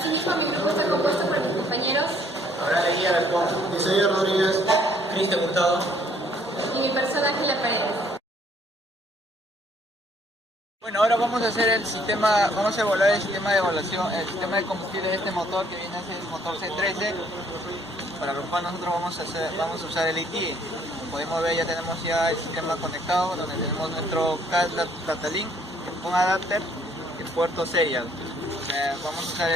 Asimismo, mi grupo está compuesto por mis compañeros Abraham Leguía Galpón, Isaías Rodríguez, Cristian Hurtado y mi persona Ángela Paredes. Bueno, ahora vamos a hacer vamos a evaluar el sistema de evaluación, el sistema de combustible de este motor que viene a ser el motor C13, para lo cual nosotros vamos a usar el IT. Como podemos ver, ya tenemos el sistema conectado, donde tenemos nuestro CAD Data Link, un adapter y el puerto serial. Vamos a usar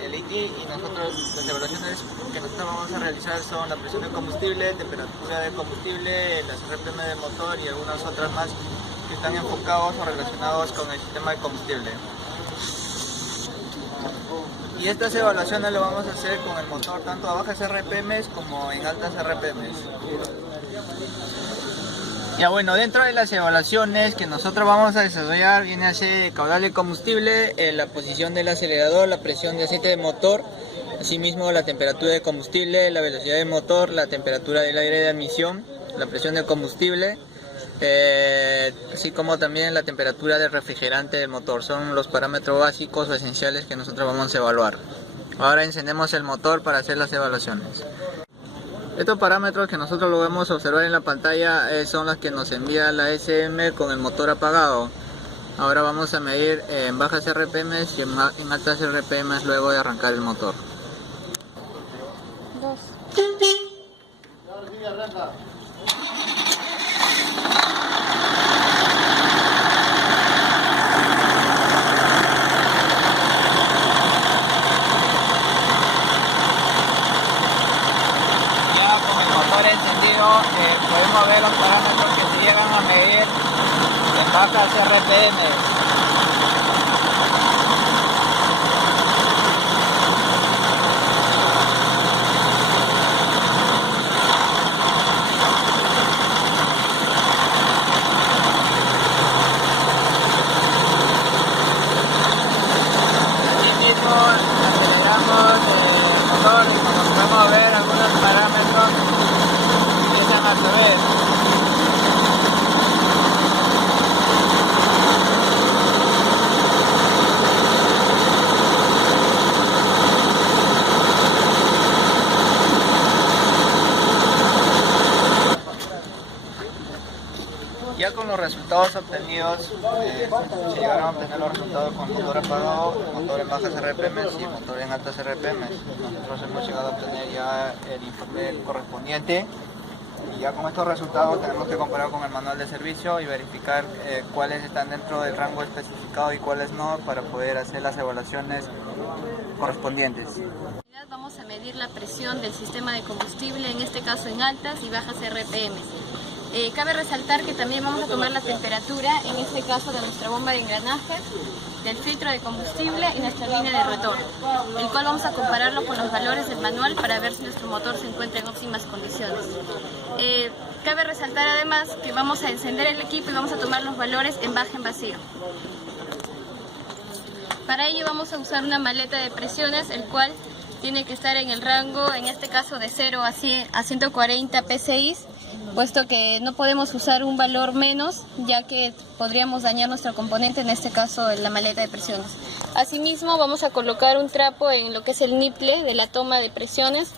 el IT y las evaluaciones que nosotros vamos a realizar son la presión del combustible, temperatura del combustible, las RPM del motor y algunas otras más que están enfocados o relacionados con el sistema de combustible. Y estas evaluaciones lo vamos a hacer con el motor tanto a bajas RPM como en altas RPM. Ya bueno, dentro de las evaluaciones que nosotros vamos a desarrollar viene a ser el caudal de combustible, la posición del acelerador, la presión de aceite de motor, asimismo la temperatura de combustible, la velocidad del motor, la temperatura del aire de admisión, la presión del combustible, así como también la temperatura del refrigerante del motor. Son los parámetros básicos o esenciales que nosotros vamos a evaluar. Ahora encendemos el motor para hacer las evaluaciones. Estos parámetros que nosotros lo vamos a observar en la pantalla son los que nos envía la SM con el motor apagado. Ahora vamos a medir en bajas RPM y en altas RPM luego de arrancar el motor. Podemos ver los parámetros que se llegan a medir en bajas RPM. Asimismo, aceleramos el motor y como podemos ver algunos parámetros empiezan a subir. Ya con los resultados obtenidos, se llegaron a obtener los resultados con el motor apagado, el motor en bajas RPM y el motor en altas RPM. Nosotros hemos llegado a obtener ya el informe correspondiente y ya con estos resultados tenemos que comparar con el manual de servicio y verificar cuáles están dentro del rango especificado y cuáles no para poder hacer las evaluaciones correspondientes. Vamos a medir la presión del sistema de combustible, en este caso en altas y bajas RPM. Cabe resaltar que también vamos a tomar la temperatura, en este caso de nuestra bomba de engranaje, del filtro de combustible y nuestra línea de rotor, el cual vamos a compararlo con los valores del manual para ver si nuestro motor se encuentra en óptimas condiciones. Cabe resaltar además que vamos a encender el equipo y vamos a tomar los valores en baja en vacío. Para ello vamos a usar una maleta de presiones, el cual tiene que estar en el rango, en este caso de 0 a 140 PSI, puesto que no podemos usar un valor menos, ya que podríamos dañar nuestro componente, en este caso la maleta de presiones. Asimismo, vamos a colocar un trapo en lo que es el nipple de la toma de presiones,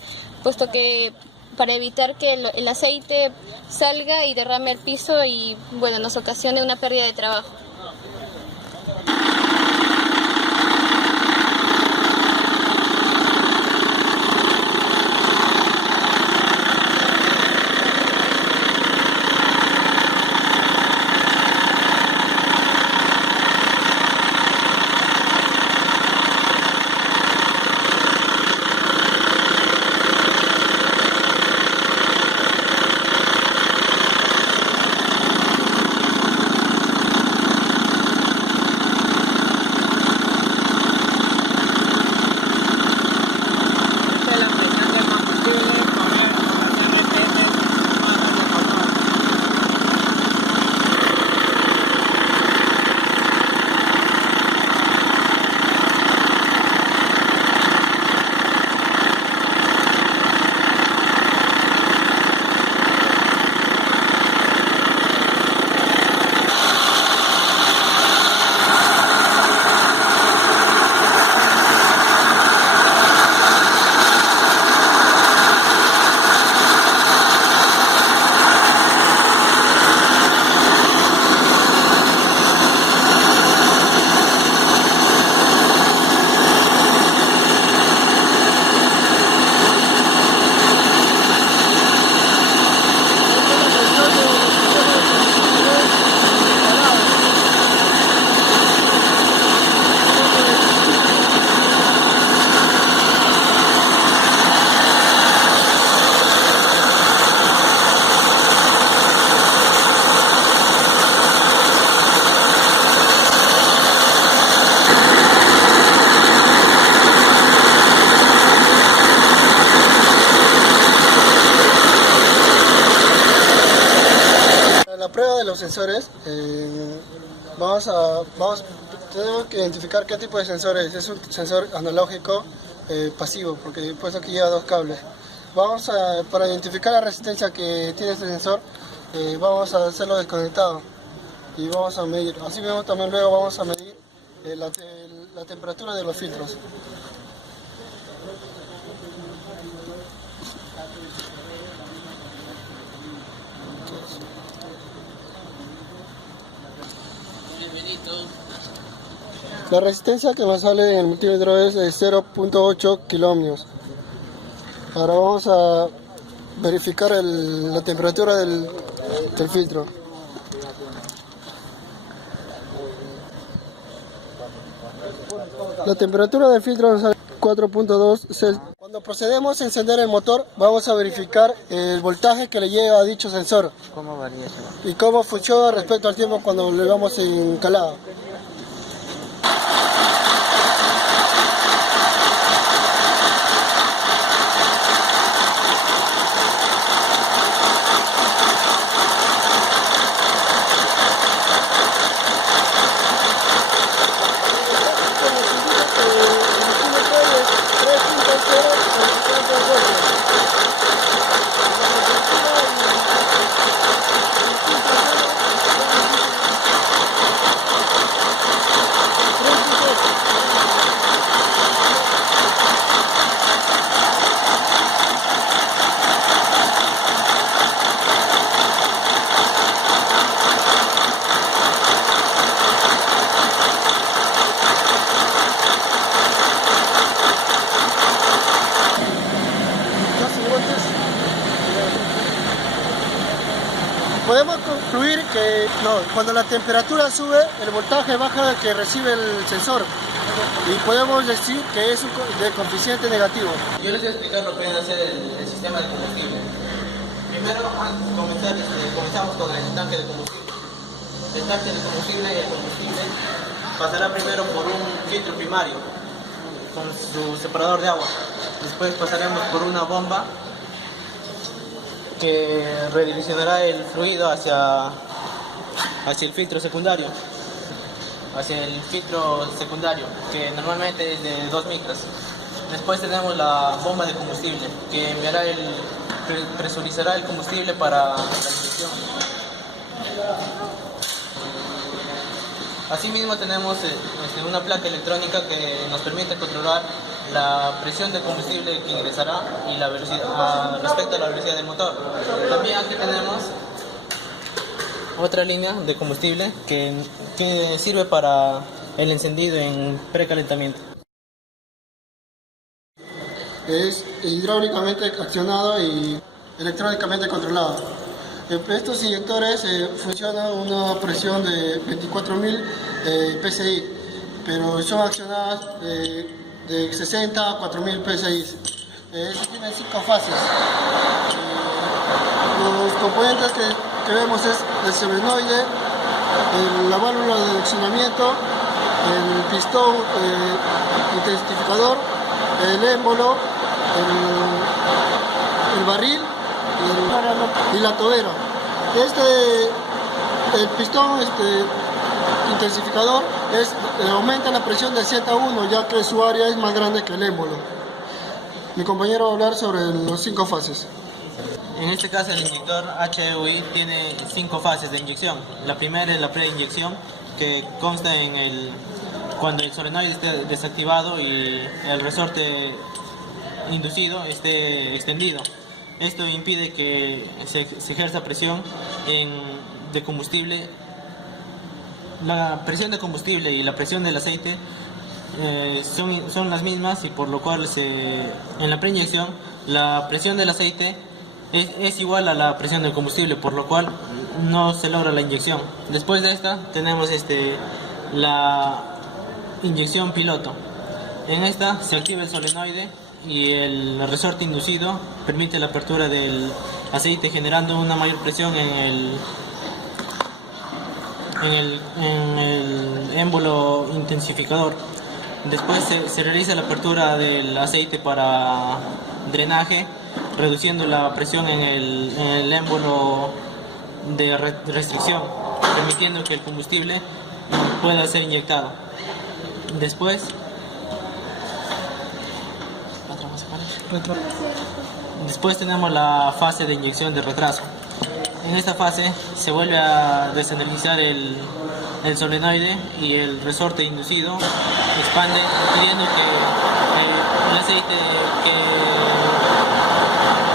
puesto que para evitar que el aceite salga y derrame al piso y bueno, nos ocasione una pérdida de trabajo. sensores. Tenemos que identificar qué tipo de sensor es. Es un sensor analógico pasivo, porque después aquí lleva dos cables. Para identificar la resistencia que tiene este sensor, vamos a hacerlo desconectado y vamos a medir. Así mismo también luego vamos a medir la temperatura de los filtros. La resistencia que nos sale en el multímetro es de 0.8 kiloohmios. Ahora vamos a verificar la temperatura del filtro. La temperatura del filtro nos sale 4.2 Celsius. Cuando procedemos a encender el motor, vamos a verificar el voltaje que le llega a dicho sensor. ¿Cómo varía eso? Y cómo funciona respecto al tiempo cuando le damos en calado. Podemos concluir que cuando la temperatura sube, el voltaje baja que recibe el sensor y podemos decir que es de coeficiente negativo. Yo les voy a explicar lo que viene a ser el sistema de combustible. Primero, antes de comenzar, comenzamos con el tanque de combustible. El tanque de combustible y el combustible pasará primero por un filtro primario con su separador de agua. Después pasaremos por una bomba que redireccionará el fluido hacia el filtro secundario, que normalmente es de 2 micras. Después tenemos la bomba de combustible, que enviará presurizará el combustible para la inyección. Asimismo tenemos una placa electrónica que nos permite controlar la presión de combustible que ingresará y la velocidad respecto a la velocidad del motor. También aquí tenemos otra línea de combustible que sirve para el encendido en precalentamiento. Es hidráulicamente accionado y electrónicamente controlado. Estos inyectores funcionan a una presión de 24.000 psi, pero son accionadas de 60 a 4.000 psi. Tienen 5 fases. Los componentes que vemos es el solenoide, la válvula de accionamiento, el pistón intensificador, el émbolo, el barril y la tobera. El pistón intensificador aumenta la presión de 100 a 1, ya que su área es más grande que el émbolo. Mi compañero va a hablar sobre los 5 fases. En este caso el inyector HEUI tiene 5 fases de inyección. La primera es la preinyección, que consta cuando el solenoide esté desactivado y el resorte inducido esté extendido. Esto impide que se ejerza presión de combustible. La presión de combustible y la presión del aceite son las mismas, y por lo cual en la preinyección la presión del aceite es igual a la presión del combustible, por lo cual no se logra la inyección. Después de esta tenemos la inyección piloto. En esta se activa el solenoide y el resorte inducido permite la apertura del aceite, generando una mayor presión en el émbolo intensificador. Después se realiza la apertura del aceite para drenaje, reduciendo la presión en el émbolo de restricción. permitiendo que el combustible pueda ser inyectado. Después tenemos la fase de inyección de retraso. En esta fase se vuelve a desenergizar el solenoide y el resorte inducido expande, impidiendo que el aceite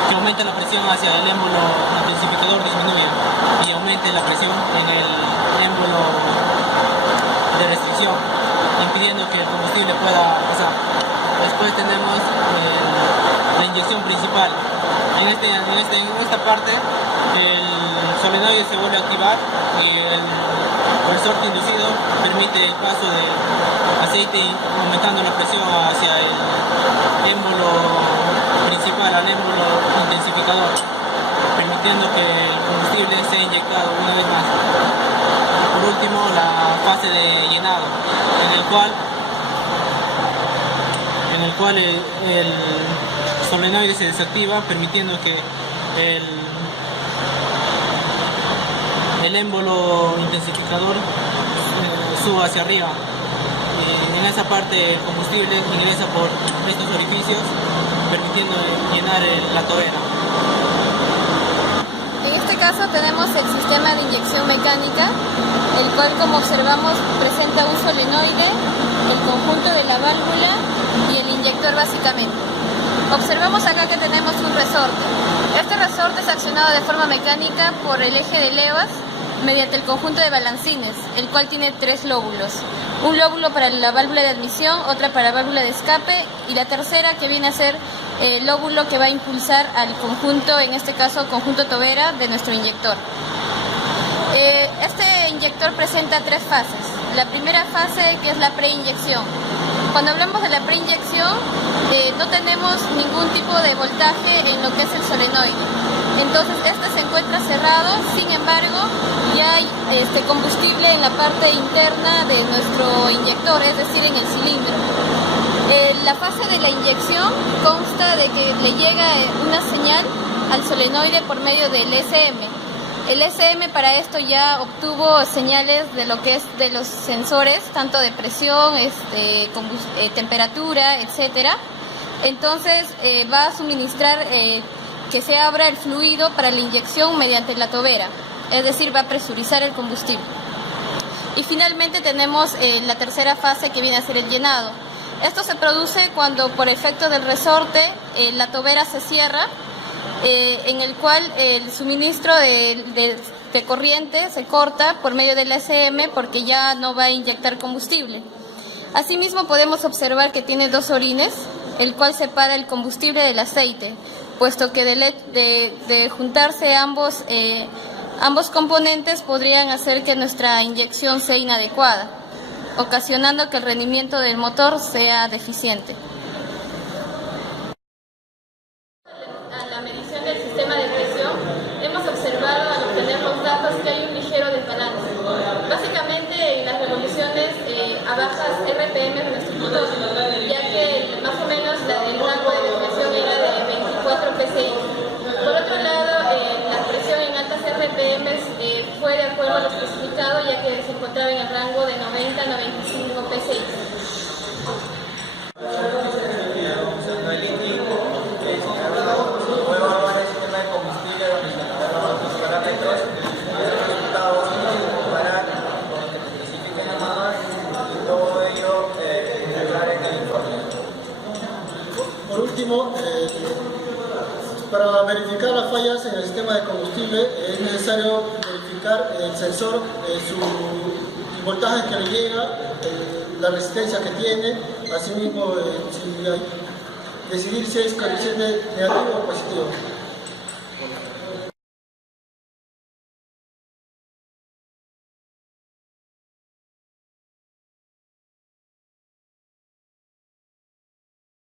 que aumenta la presión hacia el émbolo intensificador disminuya y aumente la presión en el émbolo de restricción, impidiendo que el combustible pueda pasar. Después tenemos la inyección principal. En esta parte el solenoide se vuelve a activar y el resorte inducido permite el paso del aceite aumentando la presión hacia el émbolo principal, al émbolo intensificador, permitiendo que el combustible sea inyectado una vez más. Por último, la fase de llenado, en el cual el solenoide se desactiva, permitiendo que el émbolo intensificador suba hacia arriba. En esa parte el combustible ingresa por estos orificios, permitiendo llenar la tobera. En este caso tenemos el sistema de inyección mecánica, el cual, como observamos, presenta un solenoide, el conjunto de la válvula y el inyector básicamente. Observamos acá que tenemos un resorte. Este resorte es accionado de forma mecánica por el eje de levas mediante el conjunto de balancines, el cual tiene 3 lóbulos. Un lóbulo para la válvula de admisión, otra para la válvula de escape y la tercera que viene a ser el lóbulo que va a impulsar al conjunto, en este caso conjunto tobera de nuestro inyector. Este inyector presenta 3 fases. La primera fase, que es la preinyección. Cuando hablamos de la preinyección, no tenemos ningún tipo de voltaje en lo que es el solenoide. Entonces este se encuentra cerrado, sin embargo ya hay combustible en la parte interna de nuestro inyector, es decir, en el cilindro. La fase de la inyección consta de que le llega una señal al solenoide por medio del SM. El SM para esto ya obtuvo señales de lo que es de los sensores, tanto de presión, temperatura, etcétera. Entonces va a suministrar que se abra el fluido para la inyección mediante la tobera, es decir, va a presurizar el combustible. Y finalmente tenemos la tercera fase, que viene a ser el llenado. Esto se produce cuando, por efecto del resorte, la tobera se cierra, en el cual el suministro de corriente se corta por medio del SM porque ya no va a inyectar combustible. Asimismo podemos observar que tiene 2 orines, el cual separa el combustible del aceite, puesto que de juntarse ambos componentes podrían hacer que nuestra inyección sea inadecuada, ocasionando que el rendimiento del motor sea deficiente. A la medición del sistema de presión, hemos observado al obtener los datos que hay un ligero desbalance. Básicamente en las revoluciones a bajas RPM de nuestro motor, ya que más o menos el rango de desviación era de 24 PSI. Por otro lado, la presión en altas RPM fue de acuerdo a lo especificado, ya que se encontraba en el rango de 90 a 95 PSI. Por último, para verificar las fallas en el sistema de combustible es necesario verificar el sensor, el voltaje que le llega, la resistencia que tiene, asimismo decidir si es coeficiente negativo o positivo.